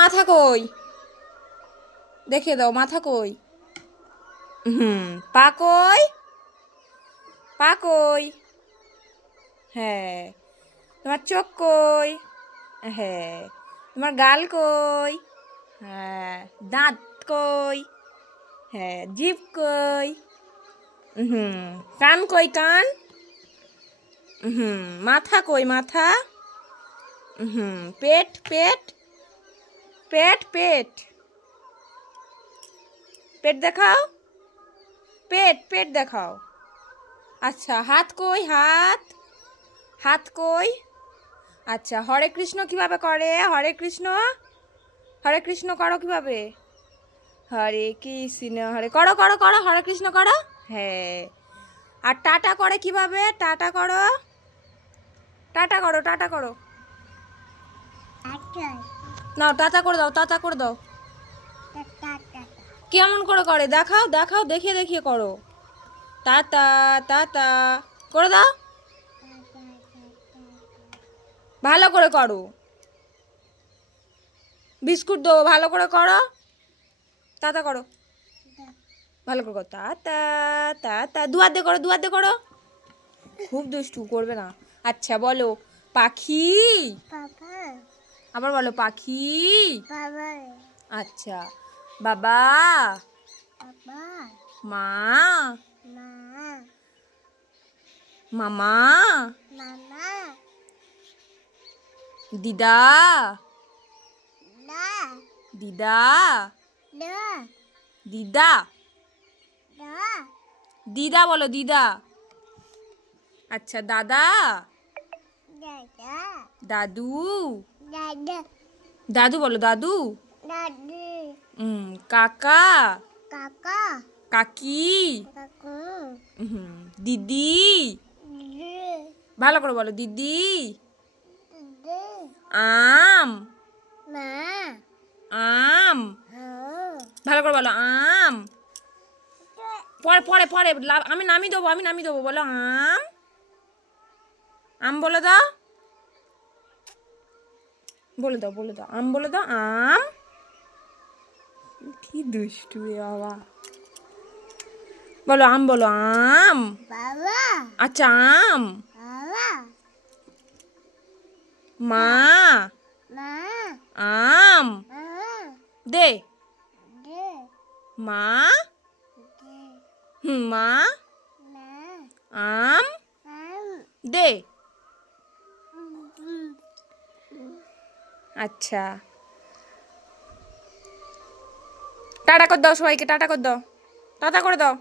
মাথা কই? দেখিয়ে দাও মাথা কই? পা কই? পা কই? হ্যাঁ। তোমার চোখ কই? হ্যাঁ। তোমার গাল কই? হ্যাঁ। দাঁত কই? হ্যাঁ। জিভ কই? কান কই কান? মাথা কই মাথা? পেট পেট পেট পেট পেট দেখাও। পেট পেট দেখাও। আচ্ছা হাত কই হাত? হাত কই? আচ্ছা হরে কৃষ্ণ কিভাবে করে? হরে কৃষ্ণ, হরে কৃষ্ণ করো কিভাবে? হরে কৃষ্ণ হরে করো করো করো হরে কৃষ্ণ করো। হ্যাঁ। আর টাটা করে কিভাবে? টাটা করো, টাটা করো, টাটা করো। নাও টাটা করে দাও, টাটা করে দাও। কেমন করে করে দেখাও দেখাও, দেখিয়ে দেখিয়ে করো। টাটা টাটা করে দাও, ভালো করে করো। বিস্কুট দেবো, ভালো করে করো। টাটা করো, ভালো করে করো। টাটা টাটা দুয়ার দিয়ে করো, দুয়ার দিয়ে করো। খুব দুষ্টু করবে না। আচ্ছা বলো পাখি। আবার বলো পাখি। আচ্ছা বাবা, মা, মামা, দিদা, দিদা, দিদা, দিদা বলো দিদা। আচ্ছা দাদা, দাদু, দাদু বলো দাদু। কাকা, কাকি, দিদি, ভালো করে বলো দিদি। আম, আম, ভালো করে বলো আম। পরে পরে পরে আমি নামিয়ে দেবো, আমি নামিয়ে দেবো। বলো আম, আম বলে দাও, বলে দাও, বলে দাও আম বলে দাও। আম। কি দুষ্টু রে বাবা। বলো আম বলো আম। আচ্ছা আম। মা, আম দে। মা, মা, আম দে। আচ্ছা টাটা করে দাও সবাইকে, টাটা করে দাও, টাটা করে দাও।